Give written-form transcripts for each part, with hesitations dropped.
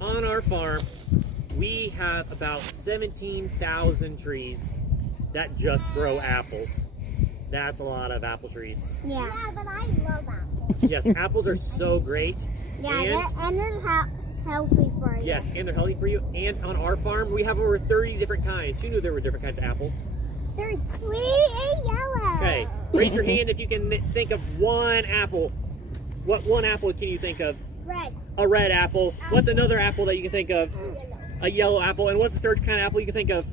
on our farm, we have about 17,000 trees that just grow apples. That's a lot of apple trees. Yeah, but I love apples. Yes, apples are so great. Yeah, and they're healthy for you. Yes, and they're healthy for you. And on our farm, we have over 30 different kinds. You knew there were different kinds of apples. There's 3 and yellow. Okay, raise your hand if you can think of one apple. What one apple can you think of? Red. A red apple. What's another apple that you can think of? Yellow. A yellow apple. And what's the third kind of apple you can think of?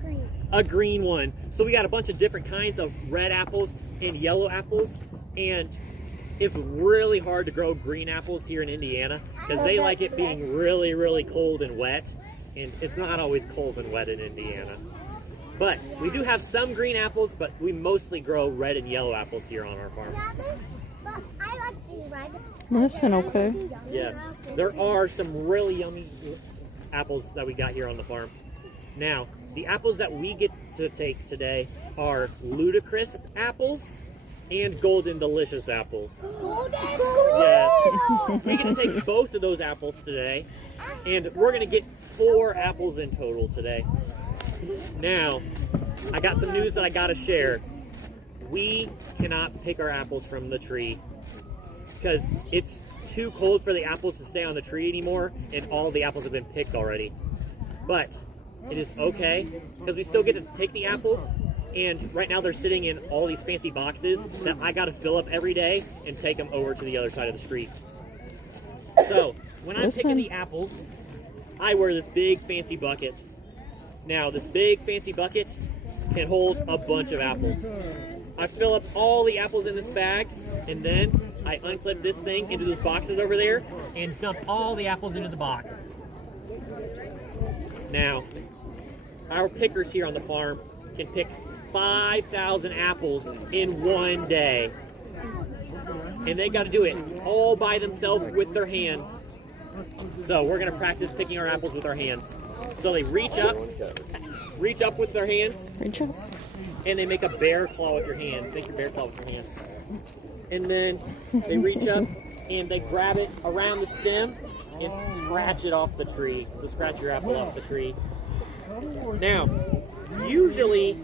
Green. A green one. So we got a bunch of different kinds of red apples and yellow apples. And it's really hard to grow green apples here in Indiana because they like it being really, really cold and wet. And it's not always cold and wet in Indiana. But we do have some green apples, but we mostly grow red and yellow apples here on our farm. But I like the red. Listen, okay. Yes, there are some really yummy apples that we got here on the farm. Now, the apples that we get to take today are Ludicrous apples and Golden Delicious apples. Golden. Yes, we get to take both of those apples today, and we're gonna get 4 apples in total today. Now, I got some news that I gotta share. We cannot pick our apples from the tree because it's too cold for the apples to stay on the tree anymore, and all the apples have been picked already. But it is okay because we still get to take the apples, and right now they're sitting in all these fancy boxes that I got to fill up every day and take them over to the other side of the street. So when I'm picking the apples, I wear this big fancy bucket. Now this big fancy bucket can hold a bunch of apples. I fill up all the apples in this bag, and then I unclip this thing into those boxes over there and dump all the apples into the box. Now, our pickers here on the farm can pick 5,000 apples in one day. And they got to do it all by themselves with their hands. So we're going to practice picking our apples with our hands. So they reach up with their hands. Reach up. And they make a bear claw with your hands. Make your bear claw with your hands. And then they reach up and they grab it around the stem and scratch it off the tree. So scratch your apple off the tree. Now, usually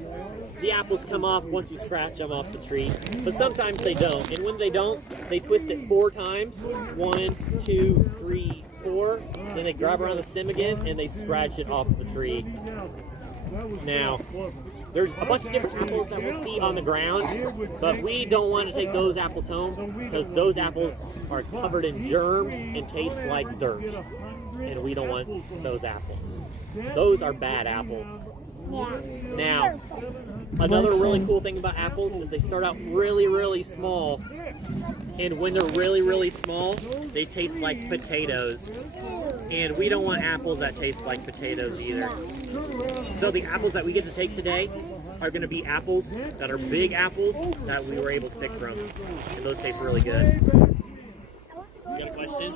the apples come off once you scratch them off the tree, but sometimes they don't. And when they don't, they twist it 4 times. 1, 2, 3, 4. Then they grab around the stem again and they scratch it off the tree. Now, there's a bunch of different apples that we'll see on the ground, but we don't want to take those apples home because those apples are covered in germs and taste like dirt. And we don't want those apples. Those are bad apples. Yeah. Now, another really cool thing about apples is they start out really, really small. And when they're really, really small, they taste like potatoes. And we don't want apples that taste like potatoes either. So the apples that we get to take today are going to be apples that are big apples that we were able to pick from. And those taste really good. You got a question?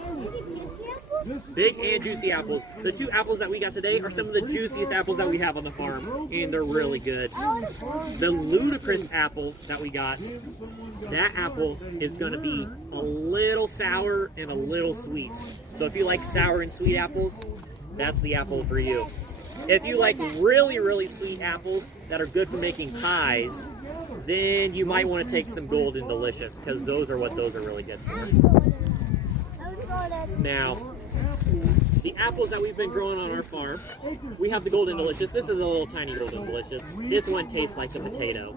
Big and juicy apples. The 2 apples that we got today are some of the juiciest apples that we have on the farm, and they're really good. The Ludicrous apple that we got, that apple is going to be a little sour and a little sweet. So if you like sour and sweet apples, that's the apple for you. If you like really, really sweet apples that are good for making pies, then you might want to take some Golden Delicious because those are what those are really good for. Now, the apples that we've been growing on our farm, we have the Golden Delicious. This is a little tiny Golden Delicious. This one tastes like a potato.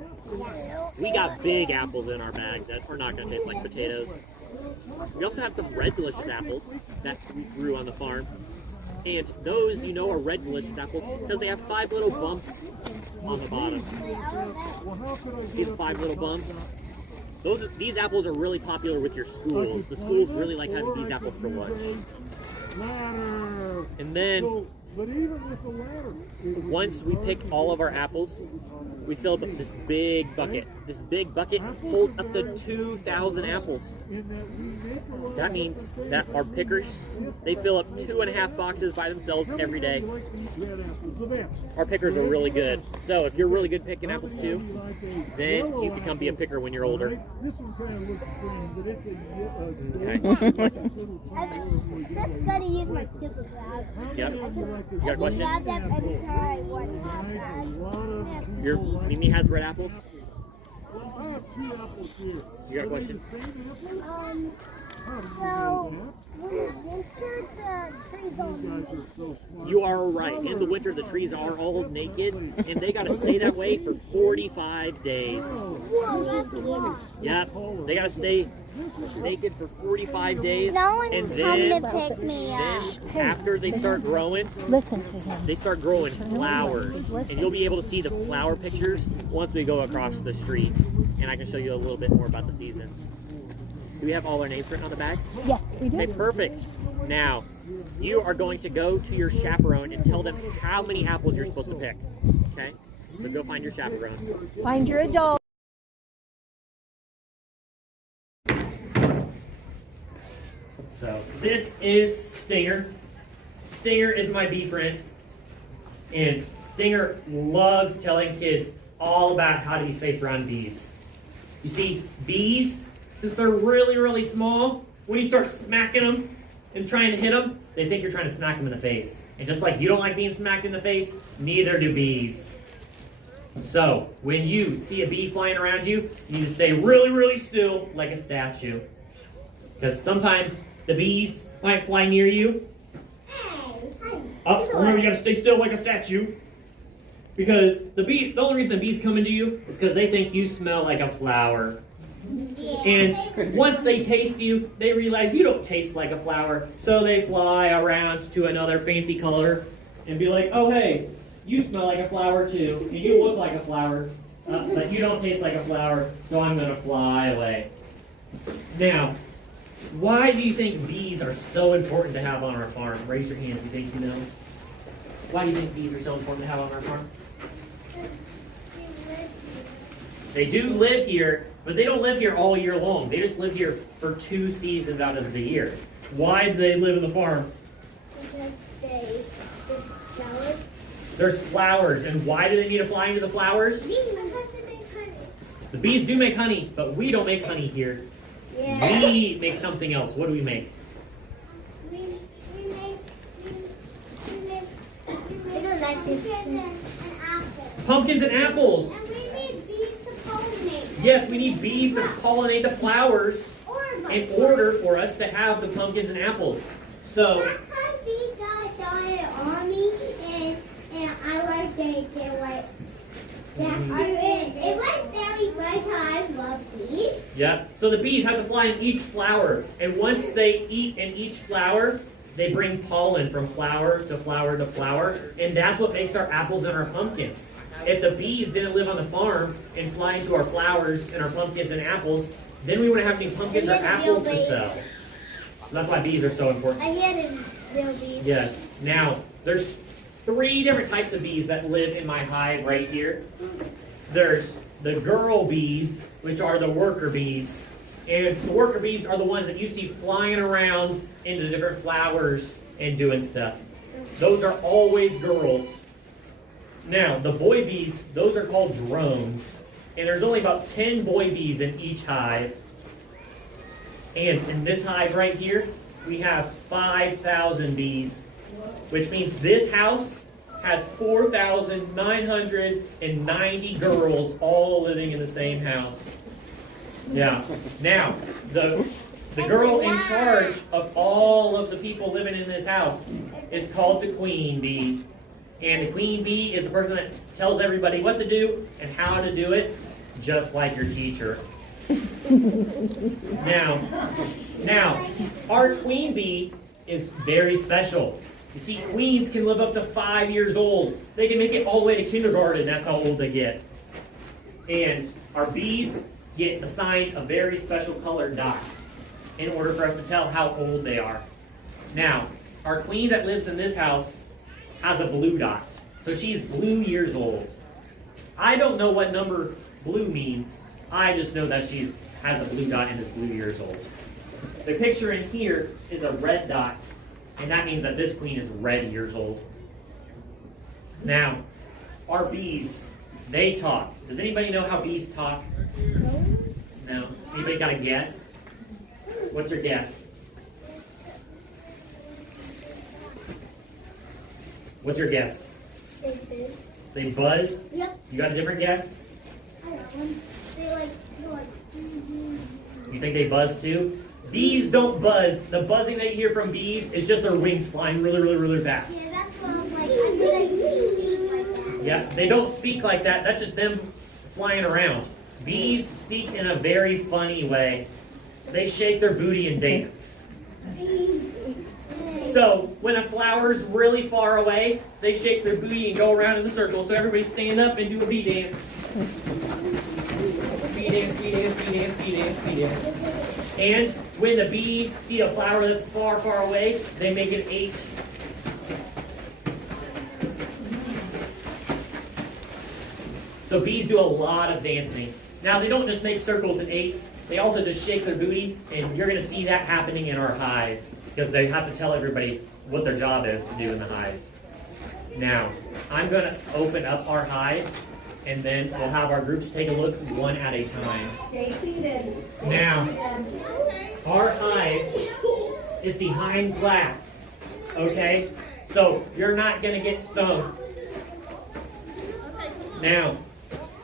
We got big apples in our bag that are not going to taste like potatoes. We also have some Red Delicious apples that we grew on the farm. And those, you know, are Red Delicious apples because they have 5 little bumps on the bottom. See the 5 little bumps? These apples are really popular with your schools. The schools really like having these apples for lunch. And then, once we pick all of our apples, we fill up this big bucket this big bucket holds up to 2,000 apples. That means that our pickers, they fill up 2.5 boxes by themselves every day. Our pickers are really good. So if you're really good picking apples too, then you can come be a picker when you're older. Okay. That's gotta use my super loud. Yep. You got a question? Grab them every time I want to. Your Mimi has red apples? You got a question? So, winter, the trees all You are right. In the winter, the trees are all naked, and they got to stay that way for 45 days. Whoa, that's long. Yep, they got to stay naked for 45 days, No one's and come then, to pick me up. after they start growing, Listen to him. they start growing flowers, and you'll be able to see the flower pictures once we go across the street, and I can show you a little bit more about the seasons. Do we have all our names written on the bags? Yes, we do. Okay, perfect. Now, you are going to go to your chaperone and tell them how many apples you're supposed to pick. Okay? So go find your chaperone. Find your adult. So this is Stinger. Stinger is my bee friend. And Stinger loves telling kids all about how to be safe around bees. You see, bees, since they're really, really small, when you start smacking them and trying to hit them, they think you're trying to smack them in the face. And just like you don't like being smacked in the face, neither do bees. So, when you see a bee flying around you, you need to stay really, really still like a statue. Because sometimes the bees might fly near you. Oh, remember you gotta stay still like a statue. Because the only reason the bees come into you is because they think you smell like a flower. And once they taste you, they realize you don't taste like a flower. So they fly around to another fancy color and be like, oh hey, you smell like a flower too, and you look like a flower, but you don't taste like a flower, so I'm gonna fly away. Now, why do you think bees are so important to have on our farm? Raise your hand if you think you know. Why do you think bees are so important to have on our farm? They do live here, but they don't live here all year long. They just live here for 2 seasons out of the year. Why do they live in the farm? Because there's flowers. There's flowers, and why do they need to fly into the flowers? Because they make honey. The bees do make honey, but we don't make honey here. Yeah. We make something else. What do we make? We don't like this. An apple. Pumpkins and apples. And we need bees to pollinate. Yes, we need bees to pollinate the flowers in order for us to have the pumpkins and apples. So, That time bees started on me, and I like they like. It was very good. I love bees. yeah. So the bees have to fly in each flower, and once they eat in each flower, they bring pollen from flower to flower to flower, and that's what makes our apples and our pumpkins. If the bees didn't live on the farm and fly into our flowers and our pumpkins and apples, then we wouldn't have any pumpkins or apples to sell. So that's why bees are so important. I hear the real bees. Yes. Now, there's 3 different types of bees that live in my hive right here. There's the girl bees, which are the worker bees. And the worker bees are the ones that you see flying around into different flowers and doing stuff. Those are always girls. Now, the boy bees, those are called drones. And there's only about 10 boy bees in each hive. And in this hive right here, we have 5,000 bees, which means this house has 4,990 girls all living in the same house. Yeah. Now, the girl in charge of all of the people living in this house is called the queen bee. And the queen bee is the person that tells everybody what to do and how to do it, just like your teacher. Now, our queen bee is very special. You see, queens can live up to 5 years old. They can make it all the way to kindergarten. That's how old they get. And our bees get assigned a very special colored dot in order for us to tell how old they are. Now, our queen that lives in this house has a blue dot. So she's blue years old. I don't know what number blue means, I just know that she's has a blue dot and is blue years old. The picture in here is a red dot, and that means that this queen is red years old. Now, our bees, they talk. Does anybody know how bees talk? No. Anybody got a guess? What's your guess? What's your guess? They buzz? Yep. You got a different guess? I got one. They're like. You think they buzz too? Bees don't buzz. The buzzing that you hear from bees is just their wings flying really, really, really fast. Yeah, that's what I'm like. I feel like speak like that. Yeah, they don't speak like that. That's just them flying around. Bees speak in a very funny way. They shake their booty and dance. So when a flower's really far away, they shake their booty and go around in a circle. So everybody stand up and do a bee dance. Bee dance, bee dance, bee dance, bee dance, bee dance. And when the bees see a flower that's far, far away, they make an 8. So bees do a lot of dancing. Now they don't just make circles and 8s, they also just shake their booty, and you're gonna see that happening in our hive because they have to tell everybody what their job is to do in the hive. Now, I'm gonna open up our hive, and then we'll have our groups take a look one at a time. Stay seated. Now, our hive is behind glass, okay? So you're not gonna get stung. Now,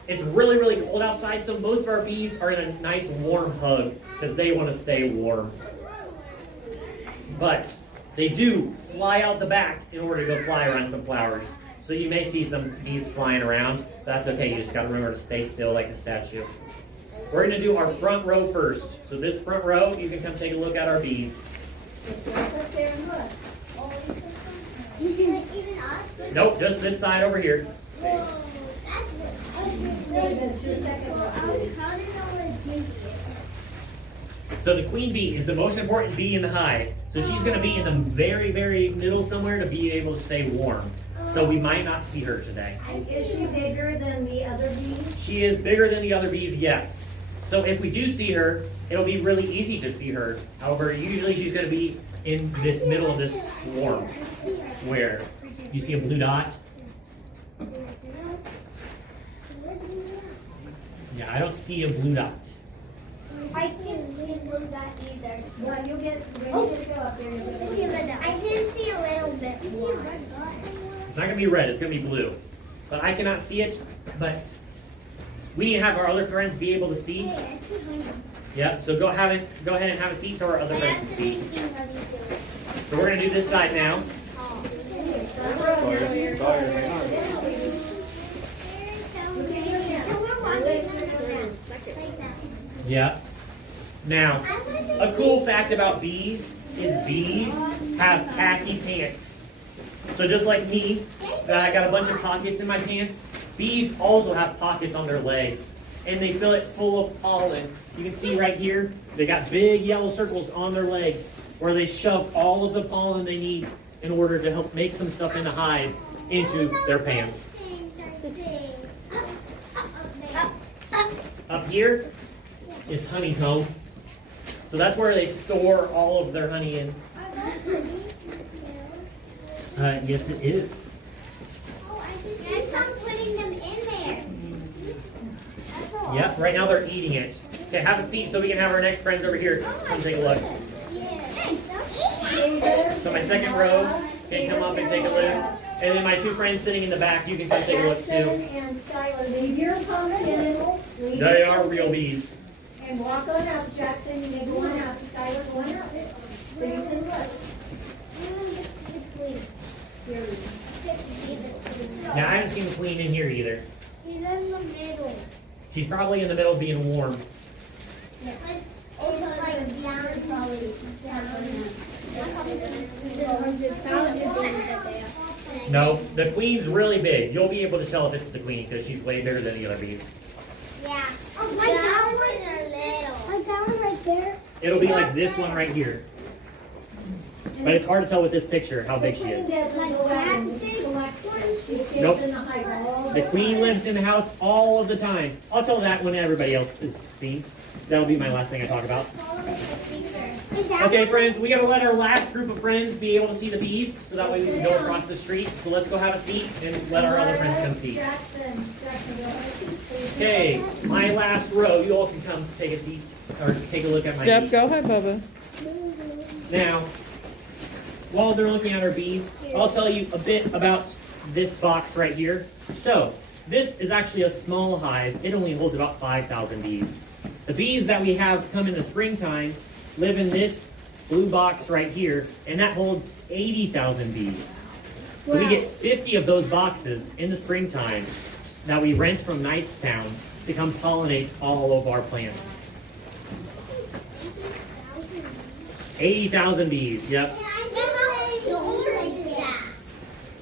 it's really, really cold outside, so most of our bees are in a nice warm hug because they want to stay warm. But they do fly out the back in order to go fly around some flowers. So you may see some bees flying around, but that's okay. You just got to remember to stay still like a statue. We're going to do our front row first. So this front row, you can come take a look at our bees. Just walk up there and look. Even us? Nope, just this side over here. Whoa, That's your second row. how did I do it? So the queen bee is the most important bee in the hive. So she's going to be in the very, very middle somewhere to be able to stay warm. So we might not see her today. Is she bigger than the other bees? She is bigger than the other bees, yes. So if we do see her, it'll be really easy to see her. However, usually she's going to be in this middle of this swarm where you see a blue dot. Yeah, I don't see a blue dot. I can't see blue dot either. Well, you'll get ready to go up there. I can see a little bit more. It's not going to be red, it's going to be blue. But I cannot see it, but we need to have our other friends be able to see. Hey, I see honey. Yep, so go ahead and have a seat so our other friends can see. So we're going to do this side now. Yeah. Now, a cool fact about bees is bees have khaki pants. So just like me, I got a bunch of pockets in my pants. Bees also have pockets on their legs, and they fill it full of pollen. You can see right here, they got big yellow circles on their legs where they shove all of the pollen they need in order to help make some stuff in the hive into their pants. Up here is honeycomb. So that's where they store all of their honey in. Yes, it is. I'm putting them in there. Yep, right now they're eating it. Okay, have a seat so we can have our next friends over here come take a look. So my second row can come up and take a look. And then my two friends sitting in the back, you can come take a look Jackson too. and Skylar, leave your opponent in. Leave They your are opponent real in. bees. And walk on up, Jackson. You may go on out. Skylar, go on out. So you can look. Here we go. Now I haven't seen the queen in here either. He's in the middle. She's probably in the middle being warm. It's like down, probably No, the queen's really big. You'll be able to tell if it's the queen because she's way bigger than the other bees. Yeah. Oh, my that ones are little. Like that one right there. It'll be like this one right here. But it's hard to tell with this picture how big she is. Doesn't go out and collect stuff. She's stays Nope. in the hive all The queen lives in the house all of the time. I'll tell that when everybody else is seen. That'll be my last thing I talk about. Okay, friends, we gotta let our last group of friends be able to see the bees, so that way we can go across the street. So let's go have a seat and let our other friends come see. Jackson, you want a seat, please? Okay, my last row. You all can come take a seat or take a look at my Yep, bees. go ahead, Bubba. Now, while they're looking at our bees, I'll tell you a bit about this box right here. So, this is actually a small hive. It only holds about 5,000 bees. The bees that we have come in the springtime live in this blue box right here, and that holds 80,000 bees. So we get 50 of those boxes in the springtime that we rent from Knightstown to come pollinate all of our plants. 80,000 bees, yep.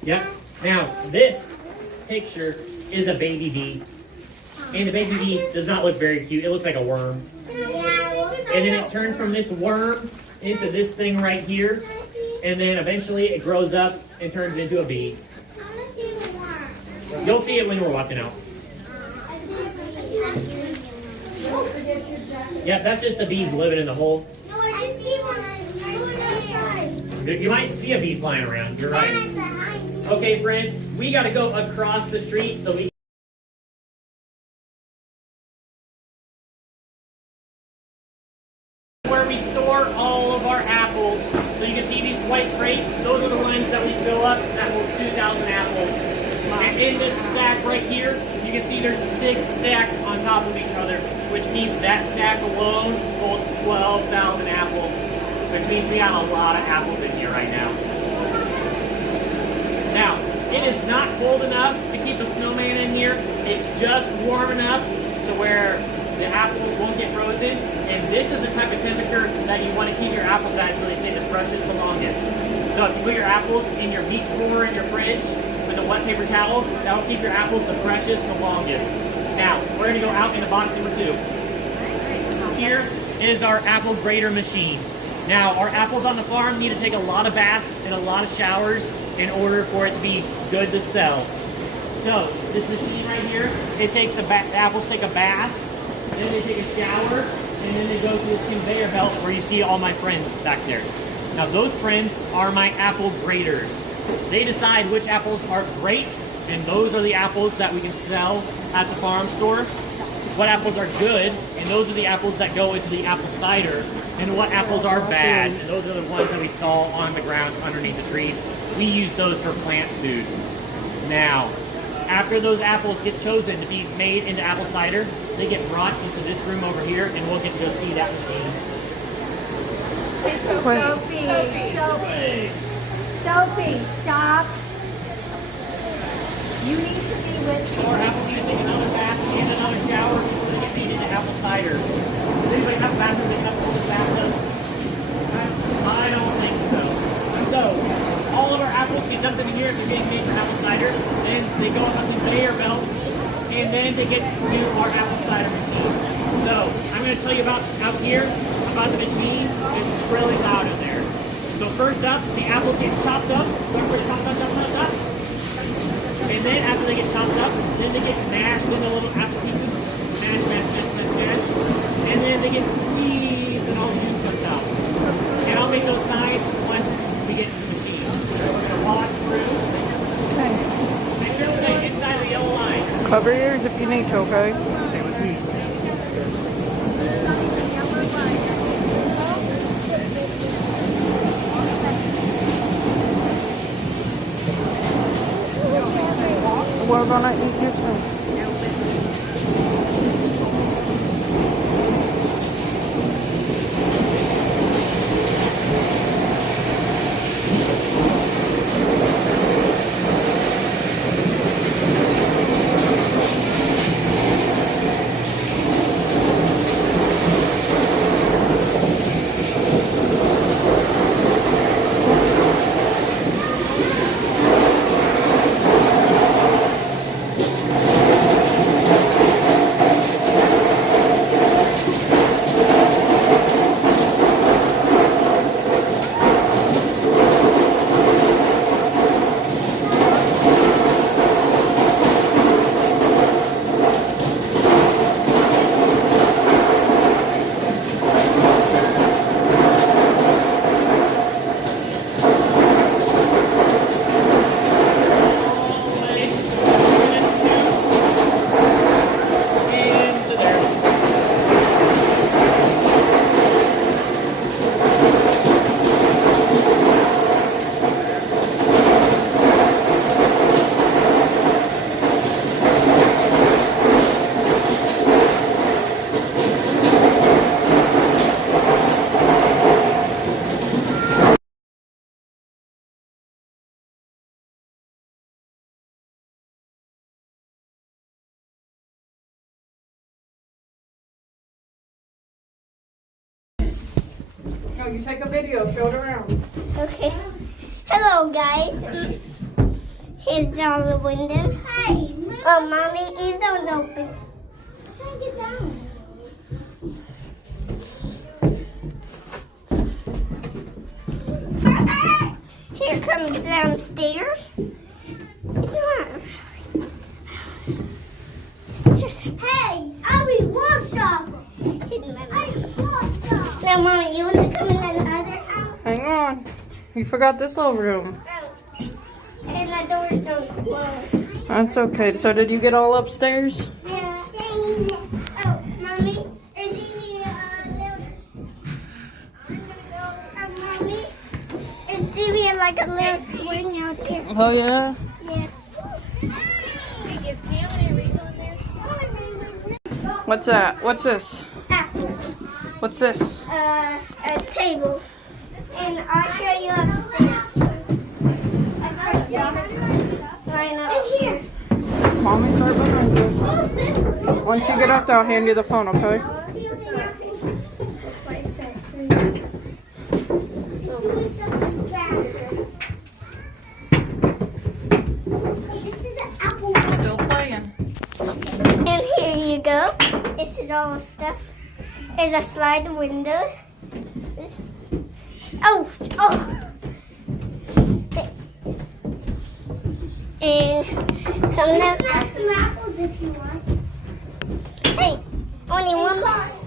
Yep. Now, this picture is a baby bee. And the baby bee does not look very cute. It looks like a worm. And then it turns from this worm into this thing right here. And then eventually it grows up and turns into a bee. You'll see it when we're walking out. Yep, that's just the bees living in the hole. You might see a bee flying around. You're right. Okay, friends, we got to go across the street so we where we store all of our apples. So you can see these white crates. Those are the ones that we fill up that hold 2,000 apples. And in this stack right here, you can see there's 6 stacks on top of each other, which means that stack alone holds 12,000 apples, which means we have a lot of apples in here right now. Now, it is not cold enough to keep a snowman in here. It's just warm enough to where the apples won't get frozen. And this is the type of temperature that you want to keep your apples at, so they say the freshest the longest. So if you put your apples in your meat drawer in your fridge with a wet paper towel, that'll keep your apples the freshest the longest. Now, we're gonna go out into box number 2. Here is our apple grater machine. Now, our apples on the farm need to take a lot of baths and a lot of showers in order for it to be good to sell. So, this machine right here, it takes the apples take a bath, then they take a shower, and then they go to this conveyor belt where you see all my friends back there. Now, those friends are my apple graders. They decide which apples are great, and those are the apples that we can sell at the farm store. What apples are good, and those are the apples that go into the apple cider, and what apples are bad, and those are the ones that we saw on the ground underneath the trees. We use those for plant food. Now, after those apples get chosen to be made into apple cider, they get brought into this room over here, and we'll get to go see that machine. Sophie, stop. You need to be with Or apples need to take another bath and another shower before they get made into apple cider. Does anybody have a bathroom they have to hold this bathtub? I don't think so. So, all of our apples get dumped in here, they're getting made for apple cider, then they go on the conveyor belt, and then they get to our apple cider machine. So, I'm going to tell you about out here, about the machine. It's really loud in there. So first up, the apples get chopped up, chop. And then after they get chopped up, then they get mashed into little apple pieces. Mash. And then they get squeezed and all the juice comes out. And I'll make those signs once we get to the machine. So we're going to walk through. Okay. Make sure to stay inside the yellow line. Cover your ears if you need to, okay? Stay with me. We're gonna eat your food. No, you take a video. Show it around. Okay. Hello, guys. Here's all the windows. Hey, oh, Mommy, these don't open. Try to get down. Here comes downstairs. Hey, I'll be workshop. Now, Mommy, you want to come in another house? Hang on. You forgot this little room. And the doors don't close. That's okay. So did you get all upstairs? Yeah. Oh, Mommy, there's even Mommy, there's even like a little swing out here. Oh yeah. Yeah. What's that? What's this? After, What's this? a table. And I'll show you upstairs. Line up here. Mommy's right behind you. Once you get up there, I'll hand you the phone, okay? Still playing. And here you go. This is all the stuff. There's a slide window. Oh. And come down. Have some apples if you want. Hey, only one box.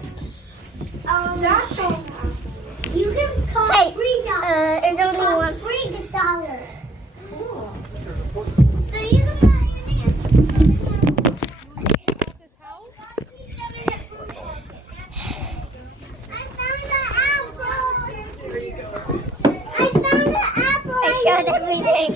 You can call $3. There's only one. $3. So you can buy in here. I found the apple. I showed everything.